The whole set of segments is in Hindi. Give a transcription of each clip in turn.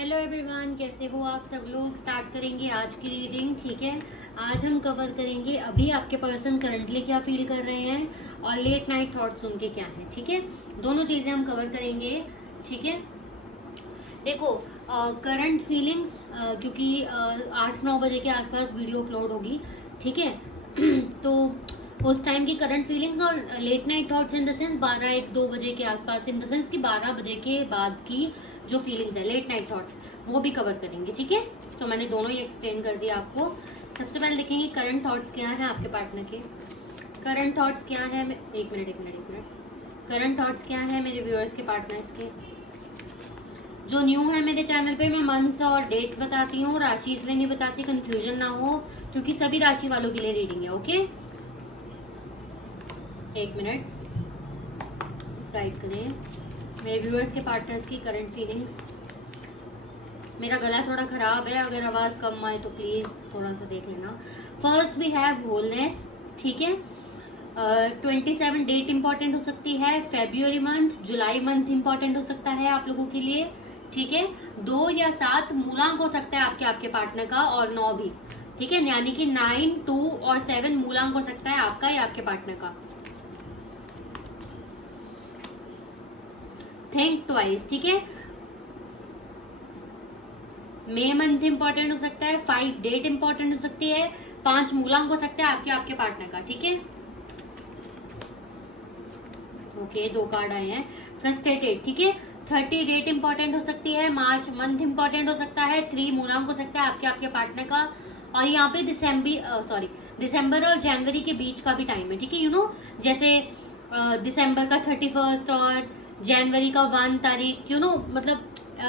हेलो एवरीवन, कैसे हो आप सब लोग। स्टार्ट करेंगे आज की रीडिंग। ठीक है, आज हम कवर करेंगे अभी आपके पर्सन करंटली क्या फील कर रहे हैं और लेट नाइट थॉट्स उनके क्या हैं। ठीक है, दोनों चीजें हम कवर करेंगे। ठीक है, देखो करंट फीलिंग्स क्योंकि 8-9 बजे के आसपास वीडियो अपलोड होगी। ठीक है तो उस टाइम की करंट फीलिंग्स और late night thoughts in the sense 12-1-2 बजे के आसपास, इन द सेंस कि 12 बजे के बाद की जो फीलिंग्स है लेट नाइट थॉट्स, वो भी कवर करेंगे। ठीक है, तो मैंने दोनों ही एक्सप्लेन कर दिया आपको। सबसे पहले देखेंगे करंट थॉट्स क्या है आपके पार्टनर के। करंट थॉट्स क्या है, एक मिनट। करंट थॉट्स क्या है मेरे व्यूअर्स के, पार्टनर्स के। जो न्यू है मेरे चैनल पे, मैं मंथ्स और डेट्स बताती हूँ, राशि इसलिए नहीं बताती कंफ्यूजन ना हो, क्योंकि सभी राशि वालों के लिए रीडिंग है। ओके, एक मिनट गाइड करें मेरे व्यूअर्स के पार्टनर्स की करंट फीलिंग्स। मेरा गला थोड़ा खराब है, अगर आवाज कम आए तो प्लीज थोड़ा सा देख लेना। First we have wholeness. ठीक है, 27 डेट इंपॉर्टेंट हो सकती है, फेब्रुअरी मंथ, जुलाई मंथ इंपॉर्टेंट हो सकता है आप लोगों के लिए। ठीक है, 2 या 7 मूलांक हो सकता है आपके पार्टनर का, और 9 भी। ठीक है, यानी कि 9, 2 और 7 मूलांक हो सकता है आपका या आपके पार्टनर का। Think twice. ठीक है, मे मंथ इंपॉर्टेंट हो सकता है, 5 डेट इंपॉर्टेंट हो सकती है, 5 मूलांक हो सकता है आपके पार्टनर का। ठीक है, ओके 2 कार्ड आए हैं। फ्रस्ट्रेटेड। ठीक है, 30 डेट इंपॉर्टेंट हो सकती है, मार्च मंथ इंपॉर्टेंट हो सकता है, 3 मूलांक हो सकता है आपके पार्टनर का। और यहाँ पे दिसंबर और जनवरी के बीच का भी टाइम है। ठीक है, जैसे दिसंबर का 31 और जनवरी का 1 तारीख, मतलब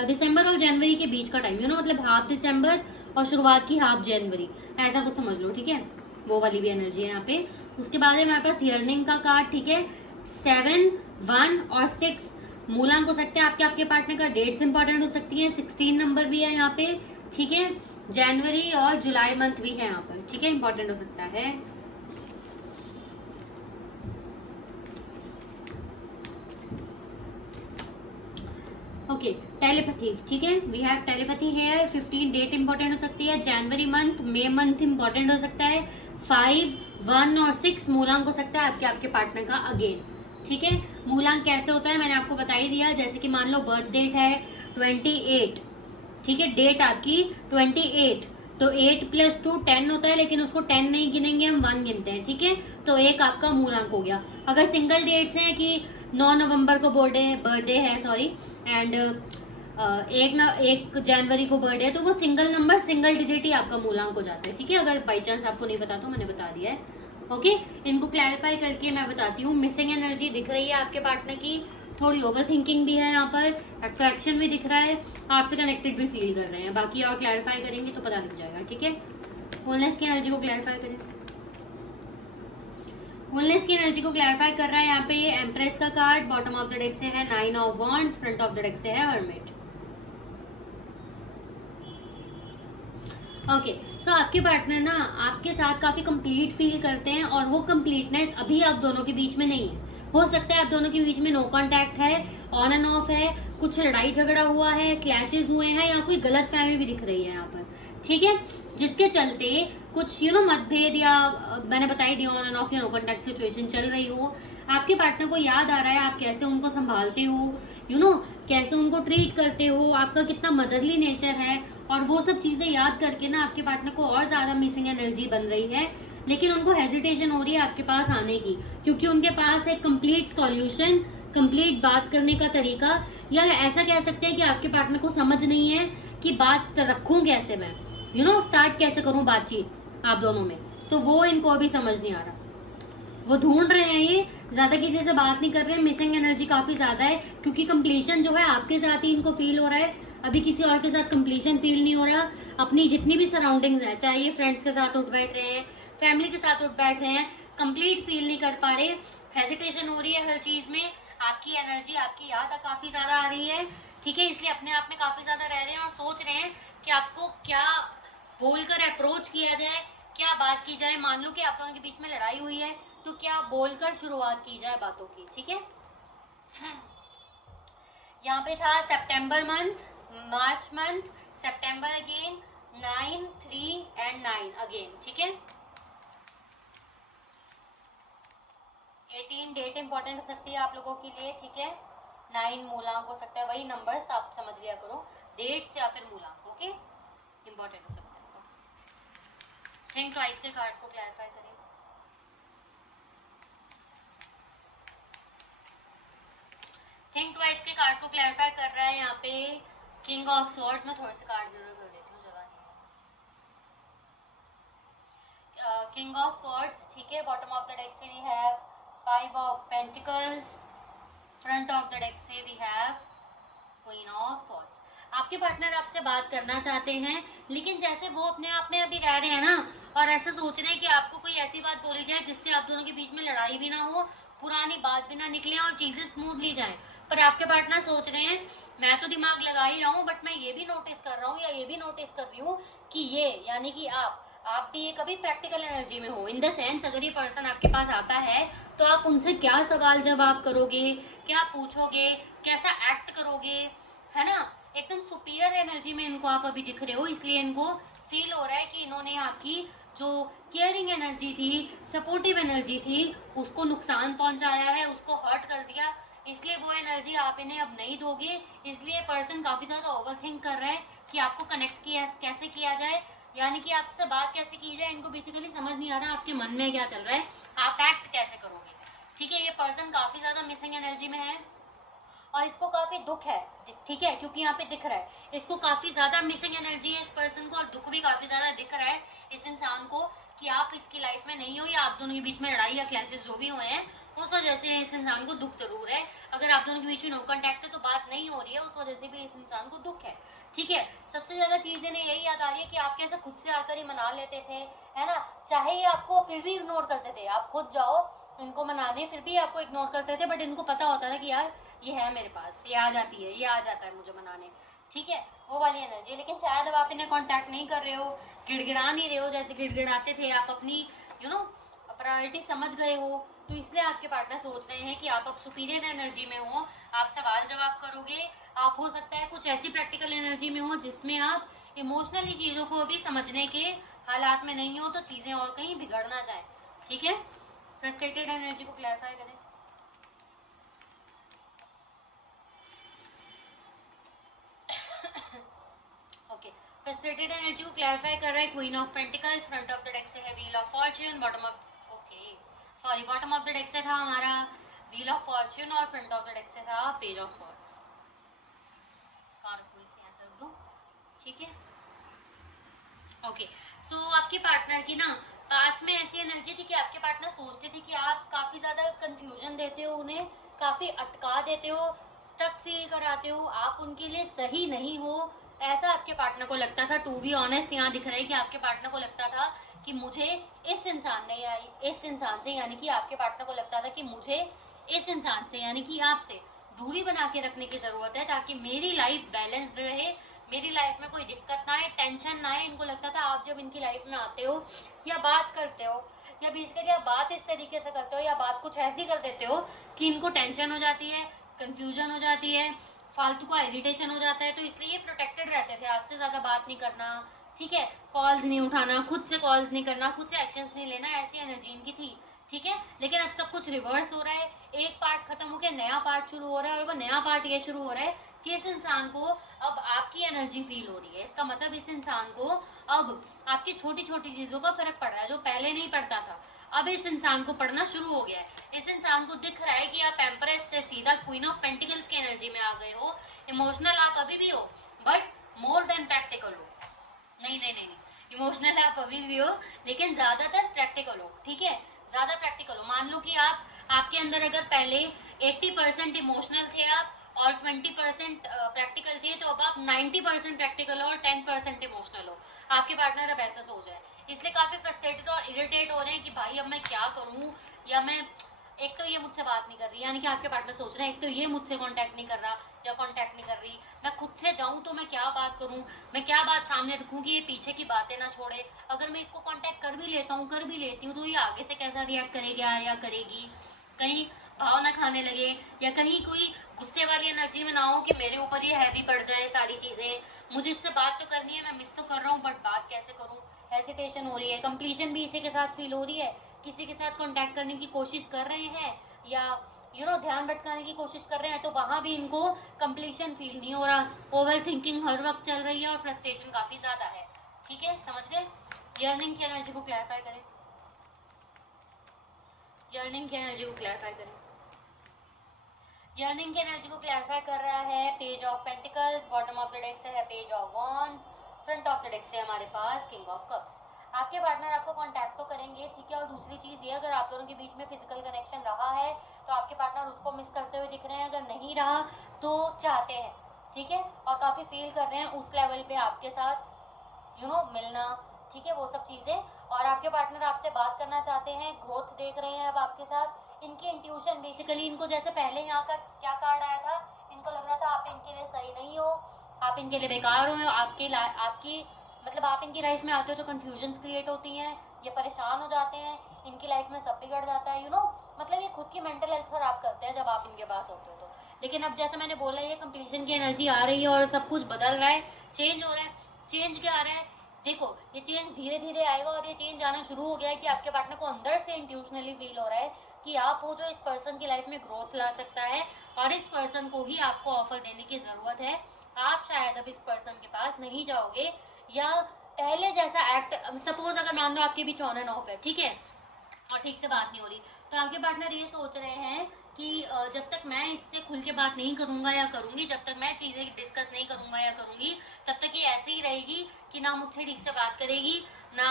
दिसंबर और जनवरी के बीच का टाइम, मतलब हाफ दिसंबर और शुरुआत की हाफ जनवरी, ऐसा कुछ समझ लो। ठीक है, वो वाली भी एनर्जी है यहाँ पे। उसके बाद है हमारे पास हियरनिंग का कार्ड। ठीक है, 7, 1 और 6 मूलांक हो सकते हैं आपके पार्टनर का, डेट्स इंपॉर्टेंट हो सकती है, 16 नंबर भी है यहाँ पे। ठीक है, जनवरी और जुलाई मंथ भी है यहाँ पर। ठीक है, इंपॉर्टेंट हो सकता है। Okay, telepathy. ठीक है, we have telepathy here. 15 date important हो सकती है, जनवरी मंथ, मे मंथ इंपॉर्टेंट हो सकता है, 5, 1 और 6 मूलांक हो सकता है आपके पार्टनर का अगेन। ठीक है, मूलांक कैसे होता है मैंने आपको बता ही दिया। जैसे कि मान लो बर्थ डेट है 28। ठीक है, डेट आपकी 28, तो 8 + 2 10 होता है, लेकिन उसको 10 नहीं गिनेंगे, हम 1 गिनते हैं। ठीक है, तो एक आपका मूलांक हो गया। अगर सिंगल डेट्स हैं कि 9 नवंबर को बर्थडे है सॉरी, एंड 1 जनवरी को बर्थडे है, तो वो सिंगल नंबर, सिंगल डिजिट ही आपका मूलांक हो जाता है। ठीक है, अगर बाई चांस आपको नहीं पता तो मैंने बता दिया है। ओके, इनको क्लैरिफाई करके मैं बताती हूँ। मिसिंग एनर्जी दिख रही है आपके पार्टनर की, थोड़ी ओवर थिंकिंग भी है यहाँ पर, अट्रैक्शन भी दिख रहा है, आपसे कनेक्टेड भी फील कर रहे हैं। बाकी और क्लैरिफाई करेंगे तो पता लग जाएगा। ठीक है, होलनेस की एनर्जी को क्लैरिफाई करें। होलनेस की एनर्जी को क्लैरिफाई कर रहा है यहाँ पे एम्प्रेस का card. Bottom of the deck से है 9 of wands, front of the deck से है हर्मिट। ओके, सो आपके पार्टनर ना आपके साथ काफी कंप्लीट फील करते हैं, और वो कंप्लीटनेस अभी आप दोनों के बीच में नहीं है। हो सकता है आप दोनों के बीच में नो कांटेक्ट है, ऑन एंड ऑफ है, कुछ लड़ाई झगड़ा हुआ है, क्लैशेस हुए हैं, या कोई गलत फहमी भी दिख रही है यहाँ पर। ठीक है, जिसके चलते कुछ मतभेद, या मैंने बताई दिया ऑन एंड ऑफ या नो कांटेक्ट सिचुएशन चल रही हो। आपके पार्टनर को याद आ रहा है आप कैसे उनको संभालते हो, कैसे उनको ट्रीट करते हो, आपका कितना मदरली नेचर है, और वो सब चीजें याद करके ना आपके पार्टनर को और ज्यादा मिसिंग एनर्जी बन रही है। लेकिन उनको हेजिटेशन हो रही है आपके पास आने की, क्योंकि उनके पास एक कंप्लीट सॉल्यूशन, कंप्लीट बात करने का तरीका, या ऐसा कह सकते हैं कि आपके पार्टनर को समझ नहीं है कि बात रखूं कैसे मैं, स्टार्ट कैसे करूं बातचीत आप दोनों में। तो वो इनको अभी समझ नहीं आ रहा, वो ढूंढ रहे हैं, ये ज्यादा किसी से बात नहीं कर रहे हैं। मिसिंग एनर्जी काफी ज्यादा है, क्योंकि कंप्लीशन जो है आपके साथ ही इनको फील हो रहा है, अभी किसी और के साथ कंप्लीशन फील नहीं हो रहा। अपनी जितनी भी सराउंडिंग्स है, चाहे ये फ्रेंड्स के साथ उठ बैठ रहे हैं, फैमिली के साथ उठ बैठ रहे हैं, कंप्लीट फील नहीं कर पा रहे, हेजिटेशन हो रही है हर चीज में। आपकी एनर्जी, आपकी याद काफी ज्यादा आ रही है। ठीक है, इसलिए अपने आप में काफी ज्यादा रह रहे हैं और सोच रहे हैं कि आपको क्या बोलकर अप्रोच किया जाए, क्या बात की जाए। मान लो कि आप दोनों के बीच में लड़ाई हुई है, तो क्या बोलकर शुरुआत की जाए बातों की। ठीक है, यहाँ पे था सितंबर मंथ, मार्च मंथ, सितंबर अगेन, 9, 3 एंड 9 अगेन, ठीक है। 18 डेट इंपॉर्टेंट हो सकती है आप लोगों के लिए, ठीक है। 9 मूलांक हो सकता है, वही नंबर्स आप समझ लिया करो, डेट्स या फिर मूलांक, ओके, इंपॉर्टेंट हो सकता है। थिंक ट्वाइस के कार्ड को क्लैरिफाई करें। थिंक ट्वाइस के कार्ड को क्लैरिफाई कर रहा है यहाँ पे किंग ऑफ स्वॉर्ड्स। में थोड़े से कार्ड जरूर कर देती हूँ, जगह नहीं है। किंग ऑफ स्वॉर्ड्स, ठीक है। बॉटम ऑफ द डेक से we have 5 of pentacles, front of the deck से we have queen of swords. आपके पार्टनर आपसे बात करना चाहते हैं, लेकिन जैसे वो अपने आप में अभी रह रहे हैं ना, और ऐसा सोच रहे हैं कि आपको कोई ऐसी बात बोली जाए जिससे आप दोनों के बीच में लड़ाई भी ना हो, पुरानी बात भी ना निकले और चीजें स्मूथली जाएं। पर आपके पार्टनर सोच रहे हैं मैं तो दिमाग लगा ही रहा हूँ, बट मैं ये भी नोटिस कर रहा हूँ या ये भी नोटिस कर रही हूँ कि ये यानी कि आप भी ये कभी प्रैक्टिकल एनर्जी में हो, इन द सेंस अगर ये पर्सन आपके पास आता है तो आप उनसे क्या सवाल जवाब करोगे, क्या पूछोगे, कैसा एक्ट करोगे, है ना। एकदम सुपीरियर एनर्जी में इनको आप अभी दिख रहे हो, इसलिए इनको फील हो रहा है कि इन्होंने आपकी जो केयरिंग एनर्जी थी, सपोर्टिव एनर्जी थी, उसको नुकसान पहुंचाया है, उसको हर्ट कर दिया, इसलिए वो एनर्जी आप इन्हें अब नहीं दोगे। इसलिए पर्सन काफी ज्यादा ओवरथिंक कर रहा है कि आपको कनेक्ट किया कैसे किया जाए, यानी कि आपसे बात कैसे की जाए। इनको बेसिकली समझ नहीं आ रहा आपके मन में क्या चल रहा है, आप एक्ट कैसे करोगे, ठीक है। ये पर्सन काफी ज्यादा मिसिंग एनर्जी में है और इसको काफी दुख है, ठीक है, क्योंकि यहाँ पे दिख रहा है इसको काफी ज्यादा मिसिंग एनर्जी है इस पर्सन को, और दुख भी काफी ज्यादा दिख रहा है इस इंसान को कि आप इसकी लाइफ में नहीं हो, या आप दोनों के बीच में लड़ाई या क्लैशेस जो भी हुए हैं उस वजह से इस इंसान को दुख जरूर है। अगर आप दोनों के बीच में नो कॉन्टैक्ट है तो बात नहीं हो रही है, उस वजह से भी इस इंसान को दुख है, ठीक है। सबसे ज्यादा चीज इन्हें यही याद आ रही है कि आप कैसे खुद से आकर ही मना लेते थे, है ना, चाहे ये आपको फिर भी इग्नोर करते थे, आप खुद जाओ इनको मनाने फिर भी आपको इग्नोर करते थे, बट इनको पता होता था कि यार ये है मेरे पास, ये आ जाती है, ये आ जाता है मुझे मनाने, ठीक है, वो वाली एनर्जी। लेकिन शायद अब आप इन्हें कांटेक्ट नहीं कर रहे हो, गिड़गिड़ा नहीं रहे हो जैसे गिड़गिड़ाते थे आप, अपनी प्रायोरिटी समझ गए हो, तो इसलिए आपके पार्टनर सोच रहे हैं कि आप अब सुपीरियर एनर्जी में हो, आप सवाल जवाब करोगे, आप हो सकता है कुछ ऐसी प्रैक्टिकल एनर्जी में हो जिसमें आप इमोशनली चीजों को भी समझने के हालात में नहीं हो, तो चीजें और कहीं बिगड़ ना जाए, ठीक है। फ्रस्ट्रेटेड एनर्जी को क्लैरिफाई करें। ओके, फ्रस्ट्रेटेड एनर्जी को क्लैरिफाई कर रहा है queen of pentacles, front of the deck से है wheel of Fortune, bottom of bottom of the deck से था हमारा व्हील ऑफ फॉर्च्यून और फ्रंट ऑफ द डेक से था पेज ऑफ स्वॉर्ड्स। ठीक है, ओके। सो आपके पार्टनर की ना पास्ट में ऐसी एनर्जी थी कि आपके पार्टनर सोचते थे कि आप काफी ज्यादा कंफ्यूजन देते हो उन्हें, काफी अटका देते हो, स्टक फील कराते हो, आप उनके लिए सही नहीं हो, ऐसा आपके पार्टनर को लगता था। टू बी ऑनेस्ट यहाँ दिख रहा है कि आपके पार्टनर को लगता था कि मुझे इस इंसान से यानी कि आपके पार्टनर को लगता था कि मुझे इस इंसान से यानी कि आपसे दूरी बना के रखने की जरूरत है, ताकि मेरी लाइफ बैलेंस्ड रहे, मेरी लाइफ में कोई दिक्कत ना आए, टेंशन ना आए। इनको लगता था आप जब इनकी लाइफ में आते हो या बात करते हो या बेसिकली आप बात इस तरीके से करते हो या बात कुछ ऐसी कर देते हो कि इनको टेंशन हो जाती है, कंफ्यूजन हो जाती है, फालतू का इरिटेशन हो जाता है, तो इसलिए ये प्रोटेक्टेड रहते थे, आपसे ज्यादा बात नहीं करना, ठीक है, कॉल्स नहीं उठाना, खुद से कॉल्स नहीं करना, खुद से एक्शंस नहीं लेना, ऐसी एनर्जी इनकी थी, ठीक है। लेकिन अब सब कुछ रिवर्स हो रहा है, एक पार्ट खत्म हो गया, नया पार्ट शुरू हो रहा है, और वो नया पार्ट ये शुरू हो रहा है कि इस इंसान को अब आपकी एनर्जी फील हो रही है। इसका मतलब इस इंसान को अब आपकी छोटी छोटी चीजों का फर्क पड़ रहा है, जो पहले नहीं पड़ता था, अब इस इंसान को पढ़ना शुरू हो गया है। इस इंसान को दिख रहा है कि आप एम्प्रेस से सीधा क्वीन ऑफ पेंटिकल्स की एनर्जी में आ गए हो। इमोशनल आप अभी भी हो, बट मोर देन प्रैक्टिकल हो। नहीं नहीं नहीं, इमोशनल आप अभी भी हो, लेकिन ज्यादातर प्रैक्टिकल हो, ठीक है, ज्यादा प्रैक्टिकल हो। मान लो कि आपके अंदर अगर पहले 80% इमोशनल थे आप और 20% प्रैक्टिकल थे, तो अब आप 90% प्रैक्टिकल हो और 10% इमोशनल हो। आपके पार्टनर अब ऐसा सोच है, इसलिए काफी फ्रस्ट्रेटेड और इरिटेट हो रहे हैं कि भाई अब मैं क्या करूं, या मैं एक तो ये मुझसे बात नहीं कर रही, यानी कि आपके पार्टनर सोच रहे हैं एक तो ये मुझसे कांटेक्ट नहीं कर रहा या कांटेक्ट नहीं कर रही, मैं खुद से जाऊं तो मैं क्या बात करूं, मैं क्या बात सामने रखूं कि ये पीछे की बातें ना छोड़े, अगर मैं इसको कांटेक्ट कर भी लेती हूँ तो ये आगे से कैसा रिएक्ट करेगा या करेगी, कहीं भाव ना खाने लगे, या कहीं कोई गुस्से वाली एनर्जी में ना हो कि मेरे ऊपर ये हैवी पड़ जाए सारी चीजें, मुझे इससे बात तो करनी है, मैं मिस तो कर रहा हूँ बट बात कैसे करूँ, हेजिटेशन हो रही है, कंप्लीशन भी इसी के साथ फील हो रही है, किसी के साथ कांटेक्ट करने की कोशिश कर रहे हैं या ध्यान भटकाने की कोशिश कर रहे हैं, तो वहां भी इनको कंप्लीशन फील नहीं हो रहा, ओवर थिंकिंग हर वक्त चल रही है और फ्रस्ट्रेशन काफी ज्यादा है। ठीक है, समझ गए? यर्निंग की एनर्जी को क्लैरिफाई करें, यर्निंग की एनर्जी को क्लैरिफाई करें। यर्निंग की एनर्जी को क्लैरिफाई कर रहा है page of pentacles, bottom of the deck से है page of wands, front of the deck से हमारे पास किंग ऑफ कप्स। आपके पार्टनर आपको कांटेक्ट तो करेंगे, ठीक है, और दूसरी चीज ये, अगर आप दोनों के बीच में फिजिकल कनेक्शन रहा है तो आपके पार्टनर उसको मिस करते हुए दिख रहे हैं, अगर नहीं रहा तो चाहते हैं, ठीक है, और काफी फील कर रहे हैं उस लेवल पे आपके साथ मिलना, ठीक है, वो सब चीजें। और आपके पार्टनर आपसे बात करना चाहते हैं, ग्रोथ देख रहे हैं अब आपके साथ। इनकी इंट्यूशन बेसिकली, इनको जैसे पहले यहाँ का क्या कार्ड आया था, इनको लग रहा था आप इनके लिए सही नहीं हो, आप इनके लिए बेकार हो, आपकी मतलब आप इनकी लाइफ में आते हो तो कंफ्यूजन क्रिएट होती हैं, ये परेशान हो जाते हैं, इनकी लाइफ में सब बिगड़ जाता है, मतलब ये खुद की मेंटल हेल्थ खराब करते हैं जब आप इनके पास होते हो तो। लेकिन अब जैसे मैंने बोला, ये कंप्लीशन की एनर्जी आ रही है और सब कुछ बदल रहा है, चेंज हो रहा है। चेंज क्या आ रहा है, देखो, ये चेंज धीरे धीरे आएगा और ये चेंज आना शुरू हो गया है कि आपके पार्टनर को अंदर से इंट्यूशनली फील हो रहा है कि आप हो जो इस पर्सन की लाइफ में ग्रोथ ला सकता है, और इस पर्सन को ही आपको ऑफर देने की जरूरत है। आप शायद अब इस पर्सन के पास नहीं जाओगे, या पहले जैसा एक्ट, सपोज अगर मान लो आपके बीच ऑन एंड ऑफ है, ठीक है, और ठीक से बात नहीं हो रही, तो आपके पार्टनर ये सोच रहे हैं कि जब तक मैं इससे खुल के बात नहीं करूंगा या करूंगी, जब तक मैं चीजें डिस्कस नहीं करूंगा या करूंगी, तब तक ये ऐसे ही रहेगी कि ना मुझसे ठीक से बात करेगी, ना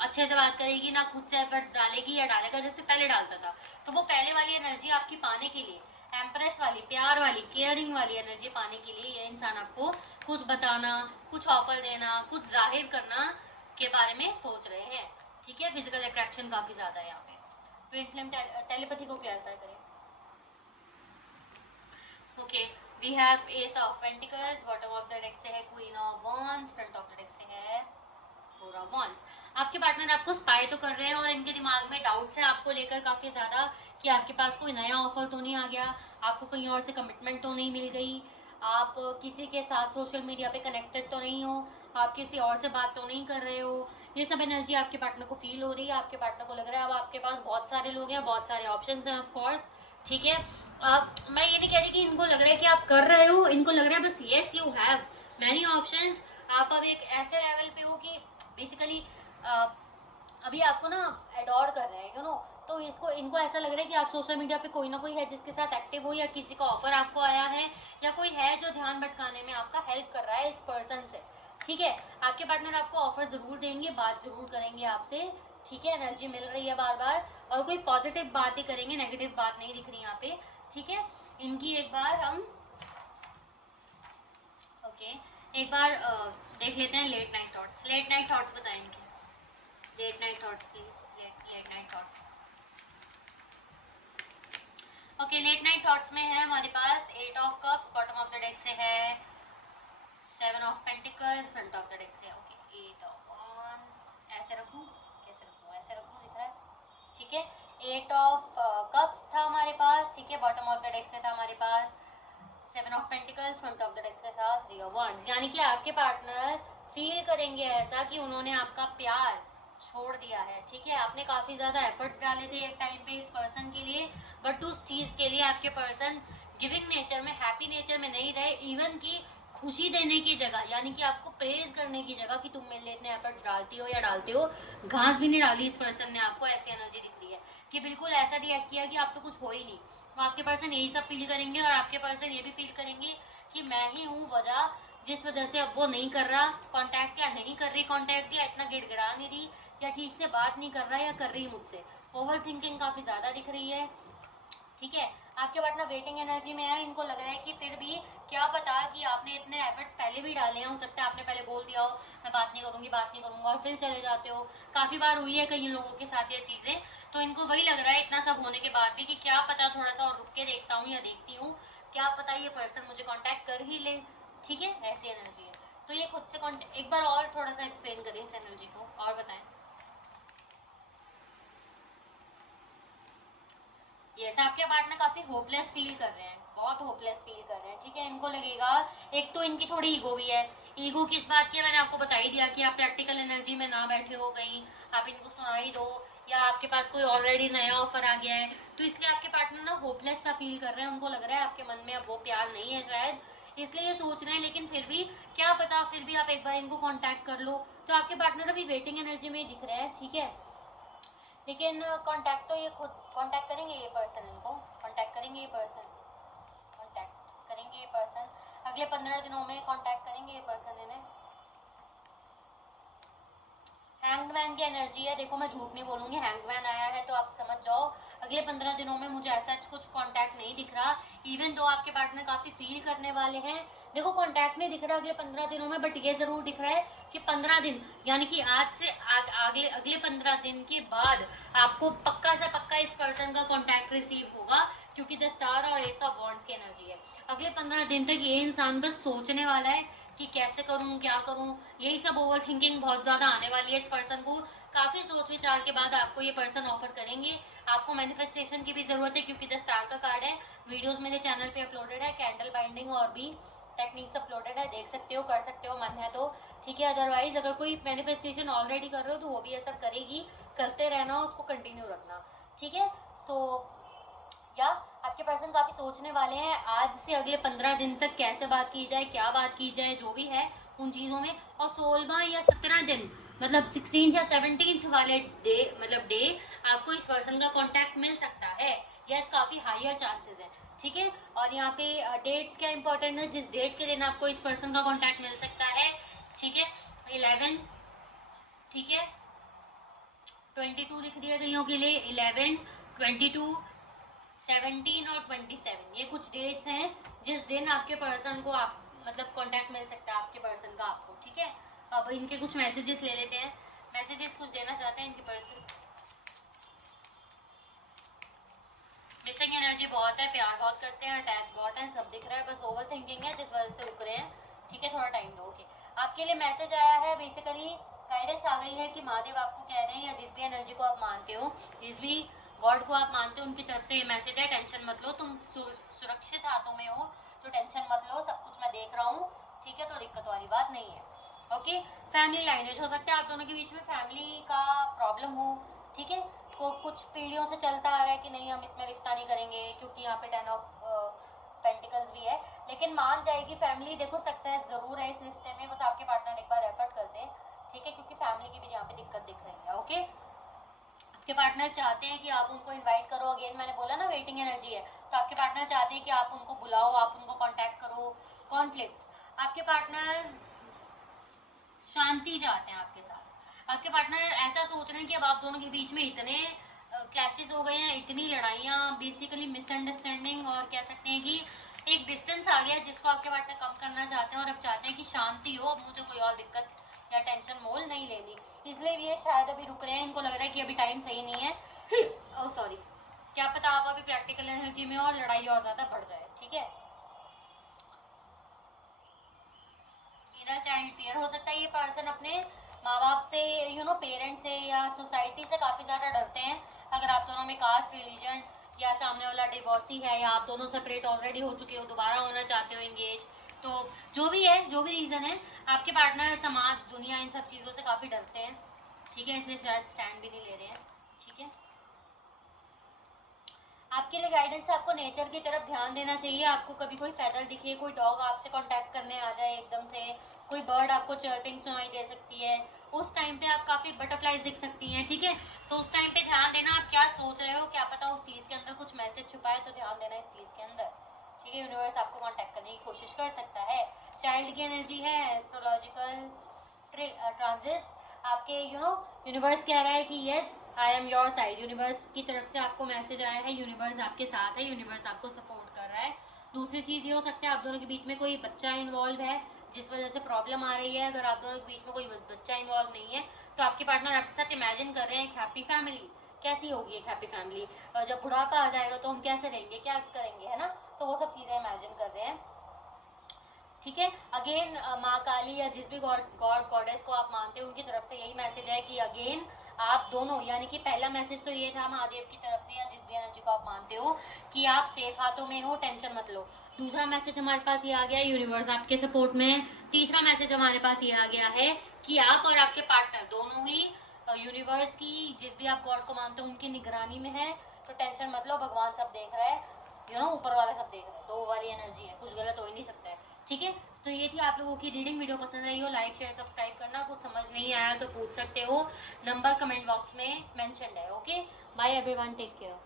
अच्छे से बात करेगी, ना खुद से एफर्ट्स डालेगी या डालेगा जैसे पहले डालता था। तो वो पहले वाली एनर्जी आपकी पाने के लिए, एम्प्रेस वाली, प्यार वाली, केयरिंग वाली एनर्जी पाने के लिए ये इंसान आपको कुछ बताना, कुछ ऑफर देना, कुछ जाहिर करना के बारे में सोच रहे हैं। ठीक है, फिजिकल अट्रैक्शन काफी ज्यादा है यहाँ पे। ट्विन फ्लेम टेलीपैथी को क्लैरिफाई करें। Okay, we have ace of pentacles, bottom of the deck से है queen of wands, front of the deck से है फोर ऑफ वॉन्ड्स। आपके पार्टनर आपको स्पाई तो कर रहे हैं और इनके दिमाग में डाउट्स हैं आपको लेकर काफी ज्यादा, कि आपके पास कोई नया ऑफर तो नहीं आ गया, आपको कहीं और से कमिटमेंट तो नहीं मिल गई, आप किसी के साथ सोशल मीडिया पे कनेक्टेड तो नहीं हो, आप किसी और से बात तो नहीं कर रहे हो। ये सब एनर्जी आपके पार्टनर को फील हो रही है। आपके पार्टनर को लग रहा है अब आपके पास बहुत सारे लोग हैं, बहुत सारे ऑप्शंस हैं ऑफ कोर्स, ठीक है। मैं ये नहीं कह रही कि इनको लग रहा है कि आप कर रहे हो, इनको लग रहा है बस yes you have many options. आप अब एक ऐसे लेवल पे हो कि बेसिकली अभी आपको ना एडोर कर रहे हैं, तो इनको ऐसा लग रहा है कि आप सोशल मीडिया पे कोई ना कोई है जिसके साथ एक्टिव हो, या किसी का ऑफर आपको आया है, या कोई है जो ध्यान भटकाने में आपका हेल्प कर रहा है इस पर्सन से। ठीक है, आपके पार्टनर आपको ऑफर जरूर देंगे, बात जरूर करेंगे आपसे, ठीक है, एनर्जी मिल रही है बार बार, और कोई पॉजिटिव बात ही करेंगे, नेगेटिव बात नहीं दिख रही यहाँ पे। ठीक है, इनकी एक बार हम एक बार देख लेते हैं late night thoughts. Late night thoughts बताएं इनके, late night thoughts please, late night thoughts. Okay, late night thoughts में है हमारे पास eight of cups, bottom of the deck से है seven of pentacles, front of the deck से ओके एट ऑफ वांड्स। ऐसे रखूं, कैसे रखूं, ऐसे रखूं, दिख रहा है, ठीक है। एट ऑफ कप्स था हमारे पास, ठीक है, बॉटम ऑफ द डेक से था हमारे पास seven of pentacles, front of the deck से था थ्री ऑफ वांड्स। यानी कि आपके पार्टनर फील करेंगे ऐसा कि उन्होंने आपका प्यार छोड़ दिया है। ठीक है, आपने काफी ज्यादा एफर्ट्स डाले थे एक टाइम पे इस पर्सन के लिए, बट उस चीज के लिए आपके पर्सन गिविंग नेचर में, हैप्पी नेचर में नहीं रहे। इवन की खुशी देने की जगह, यानी कि आपको प्रेज करने की जगह कि तुम मेरे लिए इतने एफर्ट्स डालती हो या डालते हो, घास भी नहीं डाली इस पर्सन ने आपको। ऐसी एनर्जी दिख रही है कि बिल्कुल ऐसा रिएक्ट किया कि आप तो कुछ हो ही नहीं। तो आपके पर्सन यही सब फील करेंगे, और आपके पर्सन ये भी फील करेंगे कि मैं ही हूँ वजह, जिस वजह से अब वो नहीं कर रहा कांटेक्ट, या नहीं कर रही कांटेक्ट, या इतना गिड़गिड़ा नहीं रही, या ठीक से बात नहीं कर रहा, या कर रही मुझसे। ओवर थिंकिंग काफी ज्यादा दिख रही है। ठीक है, आपके पार्टनर वेटिंग एनर्जी में है। इनको लग रहा है कि फिर भी क्या पता कि आपने इतने एफर्ट्स पहले भी डाले हैं, हो सकता है आपने पहले बोल दिया हो मैं बात नहीं करूंगी, बात नहीं करूंगा, और फिर चले जाते हो। काफी बार हुई है कई लोगों के साथ ये चीजें, तो इनको वही लग रहा है इतना सब होने के बाद भी कि क्या पता थोड़ा सा और रुक के देखता हूँ या देखती हूँ, क्या पता ये पर्सन मुझे कॉन्टेक्ट कर ही ले। ठीक है, ऐसी एनर्जी है। तो ये खुद से एक बार और थोड़ा सा एक्सप्लेन करें इस एनर्जी को और बताएं। यस, आपके पार्टनर काफी होपलेस फील कर रहे हैं, बहुत होपलेस फील कर रहे हैं, ठीक है। इनको लगेगा, एक तो इनकी थोड़ी ईगो भी है। ईगो किस बात की है, मैंने आपको बता ही दिया कि आप प्रैक्टिकल एनर्जी में ना बैठे हो, कहीं आप इनको सुना ही दो, या आपके पास कोई ऑलरेडी नया ऑफर आ गया है, तो इसलिए आपके पार्टनर ना होपलेस सा फील कर रहे हैं। उनको लग रहा है आपके मन में अब वो प्यार नहीं है शायद, इसलिए ये सोच रहे हैं। लेकिन फिर भी क्या पता, फिर भी आप एक बार इनको कांटेक्ट कर लो। तो आपके पार्टनर अभी वेटिंग एनर्जी में दिख रहे हैं, ठीक है। लेकिन कांटेक्ट तो ये खुद कांटेक्ट करेंगे, ये पर्सन इनको कांटेक्ट करेंगे, ये पर्सन कांटेक्ट करेंगे, ये पर्सन अगले 15 दिनों में कांटेक्ट करेंगे ये पर्सन इन्हें। हैंगमैन की एनर्जी है, देखो मैं झूठ नहीं बोलूंगी, हैंगमैन आया है तो आप समझ जाओ अगले 15 दिनों में मुझे ऐसा कुछ कांटेक्ट नहीं दिख रहा। इवन दो आपके पार्टनर काफी फील करने वाले हैं, देखो कांटेक्ट नहीं दिख रहा अगले 15 दिनों में, बट ये जरूर दिख रहा है कि 15 दिन यानी कि आज से अगले 15 दिन के बाद आपको पक्का से पक्का इस पर्सन का कांटेक्ट रिसीव होगा, क्योंकि द स्टार और एस ऑफ वॉन्ड्स की एनर्जी है। अगले 15 दिन तक ये इंसान बस सोचने वाला है कि कैसे करूं, क्या करूं, यही सब ओवर थिंकिंग बहुत ज्यादा आने वाली है इस पर्सन को। काफी सोच विचार के बाद आपको ये पर्सन ऑफर करेंगे। आपको मैनिफेस्टेशन की भी जरूरत है, क्योंकि द स्टार का कार्ड है। वीडियोस मेरे चैनल पे अपलोडेड है, कैंडल बाइंडिंग और भी टेक्निक्स अपलोडेड है, देख सकते हो, कर सकते हो, मन है तो, ठीक है। अदरवाइज अगर कोई मैनिफेस्टेशन ऑलरेडी कर रहे हो तो वो भी असर करेगी, करते रहना, उसको कंटिन्यू रखना, ठीक है। सो या आपके पर्सन काफी सोचने वाले हैं आज से अगले 15 दिन तक कैसे बात की जाए, क्या बात की जाए, जो भी है उन चीजों में। और 16वां या 17 दिन मतलब 16 या 17 वाले डे मतलब डे आपको इस पर्सन का कांटेक्ट मिल सकता है। यस, काफी हायर चांसेस है, ठीक है। और यहाँ पे डेट्स क्या इंपॉर्टेंट है, जिस डेट के दिन आपको इस पर्सन का कांटेक्ट मिल सकता है, ठीक है। 11, ठीक है, 22 दिख दिया कईयों के लिए, 11, 22, 17 और 27, ये कुछ डेट्स हैं जिस दिन आपके पर्सन को आप मतलब कांटेक्ट मिल सकता है आपके पर्सन का आपको, ठीक है। अब इनके कुछ मैसेजेस ले लेते हैं, मैसेजेस कुछ देना चाहते हैं इनके पर्सन। मिसिंग एनर्जी बहुत है, प्यार बहुत करते हैं, अटैच बहुत है, सब दिख रहा है, बस ओवर थिंकिंग है जिस वजह से रुक रहे हैं, ठीक है। थोड़ा टाइम दो, ओके। आपके लिए मैसेज आया है, बेसिकली गाइडेंस आ गई है कि महादेव आपको कह रहे हैं, या जिस भी एनर्जी को आप मानते हो, जिस भी गॉड को आप मानते हो, उनकी तरफ से ये मैसेज है, टेंशन मत लो, तुम सुरक्षित हाथों में हो, तो टेंशन मत लो, सब कुछ मैं देख रहा हूँ, ठीक है। तो दिक्कत वाली बात नहीं है, ओके। फैमिली लाइनेज हो सकता है आप दोनों के बीच में फैमिली का प्रॉब्लम हो, ठीक है। को कुछ पीढ़ियों से चलता आ रहा है कि नहीं हम इसमें रिश्ता नहीं करेंगे, क्योंकि यहाँ पे 10 ऑफ पेंटिकल्स भी है, लेकिन मान जाएगी फैमिली। देखो सक्सेस जरूर है इस रिश्ते में, बस आपके पार्टनर एक बार एफर्ट करते हैं, ठीक है, क्योंकि फैमिली की भी यहाँ पे दिक्कत दिख रही है, ओके। आपके पार्टनर चाहते हैं कि आप उनको इनवाइट करो, अगेन मैंने बोला ना वेटिंग एनर्जी है, तो आपके पार्टनर चाहते हैं कि आप उनको बुलाओ, आप उनको कांटेक्ट करो। कॉन्फ्लिक्ट्स, आपके पार्टनर शांति चाहते हैं आपके साथ। आपके पार्टनर ऐसा सोच रहे हैं कि अब आप दोनों के बीच में इतने क्लैशेस हो गए हैं, इतनी लड़ाइयाँ, बेसिकली मिसअंडरस्टैंडिंग, और कह सकते हैं कि एक डिस्टेंस आ गया जिसको आपके पार्टनर कम करना चाहते हैं, और अब चाहते हैं कि शांति हो, अब मुझे कोई और दिक्कत या टेंशन मोल नहीं लेनी, इसलिए ये शायद अभी रुक रहे हैं। इनको लग रहा है कि अभी टाइम सही नहीं है, ओह सॉरी, क्या पता आप अभी प्रैक्टिकल एनर्जी में और लड़ाई और ज्यादा बढ़ जाए, ठीक है। इनर चाइल्ड फियर, हो सकता है ये पर्सन अपने माँ बाप से, पेरेंट्स से या सोसाइटी से काफी ज्यादा डरते हैं। अगर आप दोनों में कास्ट, रिलीजन, या सामने वाला डिवोर्सी है, या आप दोनों सेपरेट ऑलरेडी हो चुके हो, दोबारा होना चाहते हो एंगेज, तो जो भी है, जो भी रीजन है, आपके पार्टनर समाज, दुनिया, इन सब चीजों से काफी डरते हैं, ठीक है, इसलिए शायद स्टैंड भी नहीं ले रहे हैं, ठीक है। आपके लिए गाइडेंस, आपको नेचर की तरफ ध्यान देना चाहिए। आपको कभी कोई फैदर दिखे, कोई डॉग आपसे कांटेक्ट करने आ जाए एकदम से, कोई बर्ड आपको चर्पिंग सुनाई दे सकती है, उस टाइम पे आप काफी बटरफ्लाईज दिख सकती हैं, ठीक है। तो उस टाइम पे ध्यान देना आप क्या सोच रहे हो, क्या पता उस चीज के अंदर कुछ मैसेज छुपा है, तो ध्यान देना इस चीज के अंदर, ठीक है। यूनिवर्स आपको कांटेक्ट करने की कोशिश कर सकता है। चाइल्ड की एनर्जी है, एस्ट्रोलॉजिकल ट्रांजिट्स, आपके यूनिवर्स कह रहा है कि yes I am your side. Universe की तरफ से आपको मैसेज आया है, यूनिवर्स आपके साथ है, यूनिवर्स आपको सपोर्ट कर रहा है। दूसरी चीज ये हो सकता है आप दोनों के बीच में कोई बच्चा इन्वॉल्व है जिस वजह से प्रॉब्लम आ रही है। अगर आप दोनों के बीच में कोई बच्चा इन्वॉल्व नहीं है तो आपके पार्टनर आपके साथ इमेजिन कर रहे हैं एक हैप्पी फैमिली। कैसी होगी एक हैप्पी फैमिली, और जब बुढ़ापा आ जाएगा तो हम कैसे रहेंगे, क्या करेंगे, है ना। तो वो सब चीजें इमेजिन कर रहे हैं, ठीक है। अगेन माँ काली या जिस भी गॉड गॉडेस को आप मानते हैं उनकी तरफ से यही मैसेज है कि अगेन आप दोनों, यानी कि पहला मैसेज तो ये था महादेव की तरफ से या जिस भी एनर्जी को आप मानते हो कि आप सेफ हाथों में हो, टेंशन मत लो। दूसरा मैसेज हमारे पास ये आ गया, यूनिवर्स आपके सपोर्ट में है। तीसरा मैसेज हमारे पास ये आ गया है कि आप और आपके पार्टनर दोनों ही यूनिवर्स की, जिस भी आप गॉड को मानते हो, उनकी निगरानी में है। तो टेंशन मत लो, भगवान सब देख रहा है, ऊपर वाला सब देख रहा है। तो वो वाली एनर्जी है, कुछ गलत हो ही नहीं सकता है। ठीक है, तो ये थी आप लोगों की रीडिंग। वीडियो पसंद आई हो लाइक शेयर सब्सक्राइब करना। कुछ समझ नहीं आया तो पूछ सकते हो, नंबर कमेंट बॉक्स में मेंशन्ड है। Okay, bye everyone, take care.